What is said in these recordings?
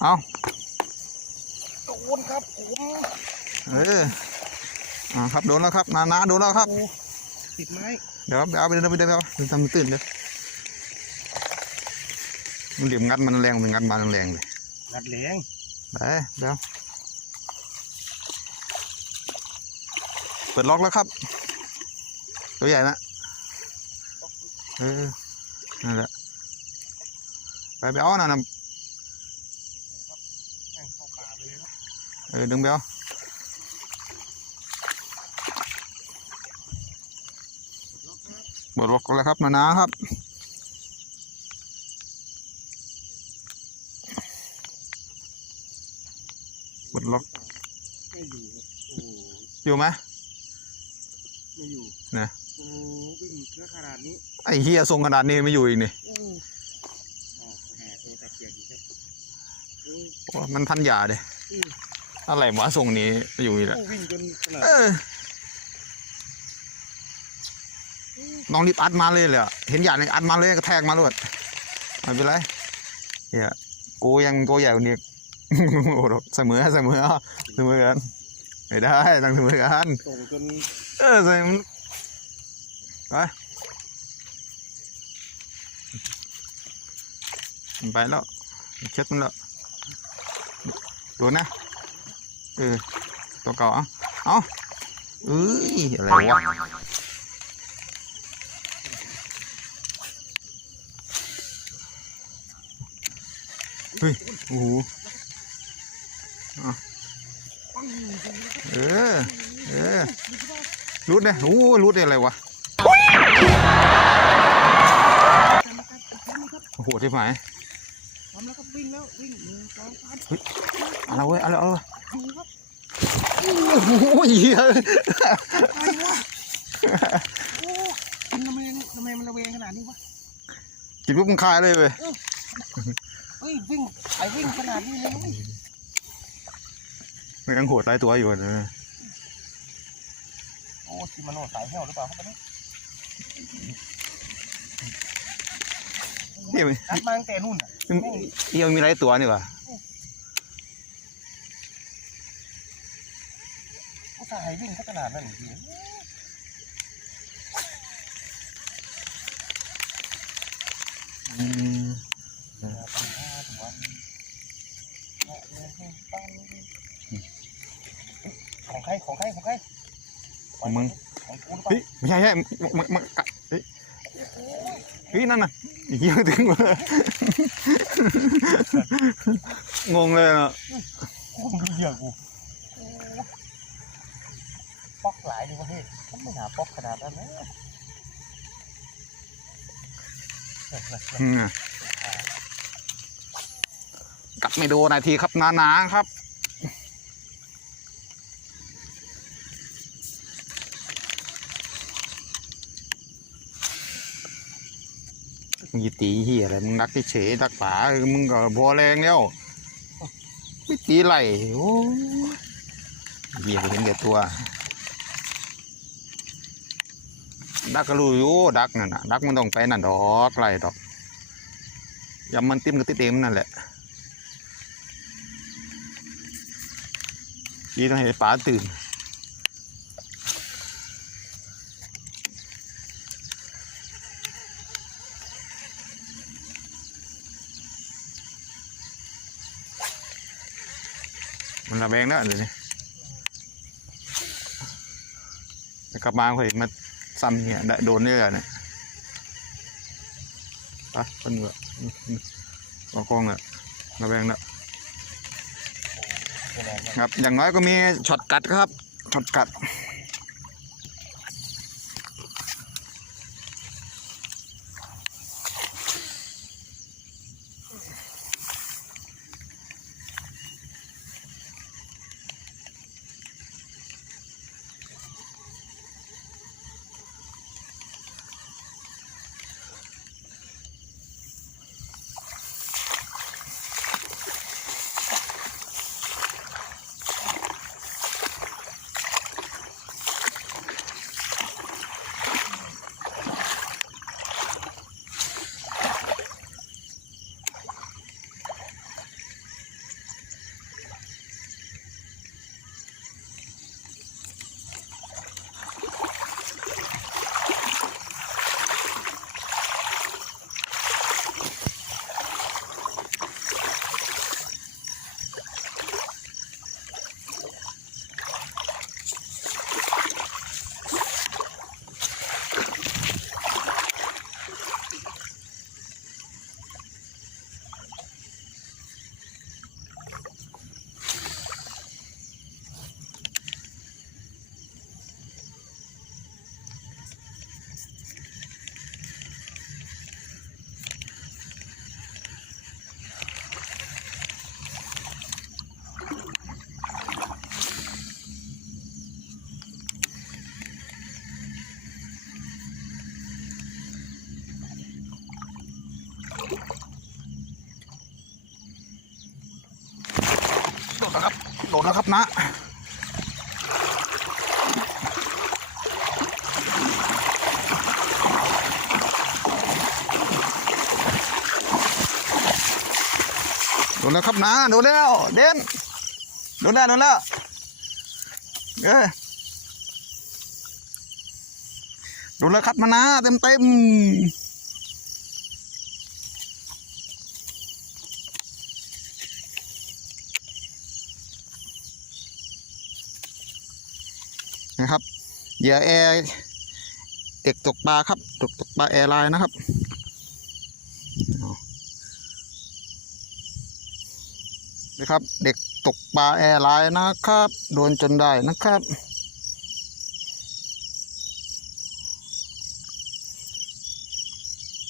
เอาโดนครับผมเอออ่าครับโดนแล้วครับนานาโดนแล้วครับโอ้ติดไม้เดี๋ยวเอาไปเดินไปเดินไปเอาทำมันตื่นเลยมันเหลี่ยมงัดมันแรงมันงัดมันแรงเลยงัดแรงไปเดี๋ยวเปิดล็อกแล้วครับ ตัวใหญ่นะเออนั่นแหละไปไปเอาน่ะนะ แม่งเข้าป่าไปเลยครับ เออดึงเอาเปิดล็อกแล้วครับนานาครับเปิดล็อกไม่อยู่อยู่ไหมไม่อยู่นะโอ้วิ่งเยอะขนาดนี้ไอ้เฮียทรงขนาดนี้ไม่อยู่อีกนี่โอ้แหมตัวตะเกียบอีกครับโอ้โอ้มันพันหยาเด้ อืมอะไรวะทรงนี้ไม่อยู่อีกแล้วโอ้วิ่งจนขนาดเออน้องรีบอัดมาเลยเลยอะเห็นอย่างนี้อัดมาเลยกระแทกมาเลยไม่เป็นไรเฮียกูยังตัวใหญ่กว่านี้โอ้โหเสมอเสมอเสมอกันไม่ได้ต้องเสมอกันส่งจนเออใส่มันไปมันไปแล้วเช็ดมันแล้วดูนะ เออ ตัวเก่าเอะเอาเอ้ยอะไรวะเฮ้ยโอ้โหอะเออ เออรุดเนี่ยโอ้รุดเนี่ยอะไรวะโอ้โหที่ไหนทำแล้วก็วิ่งแล้ววิ่งหนึ่งสองสามอะไรเว้ยอะไรเอาดูครับ โอ้ยเหี้ยอะไรวะโอ้กินทำไมทำไมมันระเวงขนาดนี้วะกินปุ๊บมึงคายเลยเว้ยเฮ้ยวิ่งไอ้วิ่งขนาดนี้เลยนะเว้ยมันยังโหดหลายตัวอยู่นะโอ้ชิมาโนสายเหี้ยวหรือเปล่าครับตอนนี้เฮียมันนัดมาตั้งแต่นู่นน่ะเฮียมันมีหลายตัวนี่วะ ก็สายวิ่งสักขนาดนั้นจริงอืมของใครของใครของใครของมึงของกูหรือเปล่าเฮ้ยไม่ใช่ใช่มึงมึงเฮ้ยเฮ้ยนั่นน่ะเฮียถึงมางงเลยอะกูดูเหยื่อกูป๊อกหลาย ดีวะเฮ้ยมไม่หาป๊อกขนาดนั้นนะอืมกลับไม่ดนนาทีครับนานาครับ มึงตีเฮียอะไรมึงรักที่เฉยๆรักป่ามึงก็พอแรงแล้วไม่ตีไหลโอ้เฮียเห็นแก่ตัว ดักก็รู้อยู่ดักนั่นนะดักมันต้องไปนั่นดอกไหลดอกยำมันติ้มก็ติดเต็มนั่นแหละยีต้องให้ป๋าตื่นมันระแวงแล้วเดี๋ยวนี้แต่กลับมาเฮ้ยมา ซ้ำเนี่ยได้โดนเนี่ยเนี่ยปะปนเหงือออกกองเนี่ยระแวงแล้วครับอย่างน้อยก็มีช็อตกัดครับช็อตกัด แล้วครับโดนแล้วครับนะโดนแล้วครับนะโดนแล้วเด่นโดนแล้วโดนแล้วเอ้ยโดนแล้วครับมานะเต็มเต็ม นะครับเหยื่อแอร์เด็กตกปลาครับตกตกปลาแอร์ไลน์นะครับนะครับ เด็กตกปลาแอร์ไลน์นะครับ โดนจนได้นะครับ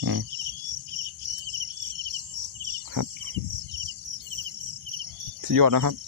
อืมครับสุดยอดนะครับ